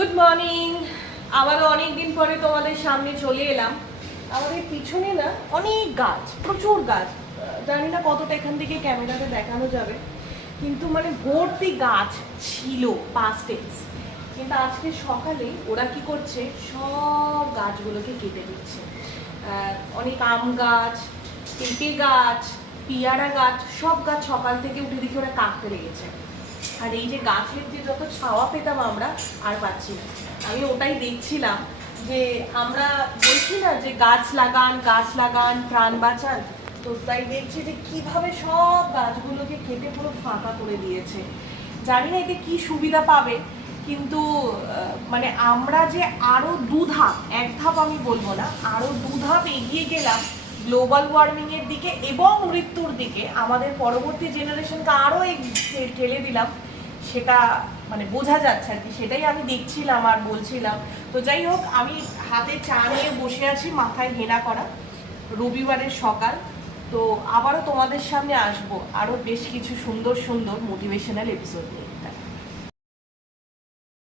Good morning. আবারও অনেক দিন পরে তোমাদের সামনে চলে এলাম। আমাদের পিছনে না অনেক গাছ, প্রচুর গাছ। জানি না কতটা এখান থেকে ক্যামেরাতে দেখানো যাবে, কিন্তু মানে ভর্তি গাছ ছিল পাস্ট টেন্স। কিন্তু আজকে সকালে ওরা কি করছে, সব গাছগুলোকে কেটে দিচ্ছে। অনেক আম গাছ, পেঁপে গাছ, পিয়ারা গাছ, সব গাছ সকাল থেকে উঠে দেখে ওরা কাটতে লেগেছে। আর এই যে গাছের যে যত ছাওয়া পেতাম আমরা, আর পাচ্ছি না। আমি ওটাই দেখছিলাম যে আমরা বলছি না যে গাছ লাগান প্রাণ বাঁচান, তো তাই দেখছি যে কিভাবে সব গাছগুলোকে কেটে পুরো ফাঁকা করে দিয়েছে। জানি না এতে কি সুবিধা পাবে, কিন্তু মানে আমরা যে আরো দুধাপ, এক ধাপ আমি বলবো না, আরো দুধাপ এগিয়ে গেলাম গ্লোবাল ওয়ার্মিং এর দিকে এবং মৃত্যুর দিকে, আমাদের পরবর্তী জেনারেশনকে আরো ঠেলে দিলাম, সেটা মানে বোঝা যাচ্ছে আর কি। সেটাই আমি দেখছিলাম আর বলছিলাম। তো যাই হোক, আমি হাতে চা নিয়ে বসে আছি, মাথায় হেনা করা, রবিবারের সকাল। তো আবারও তোমাদের সামনে আসবো আরো বেশ কিছু সুন্দর সুন্দর মোটিভেশনাল এপিসোড নিয়ে।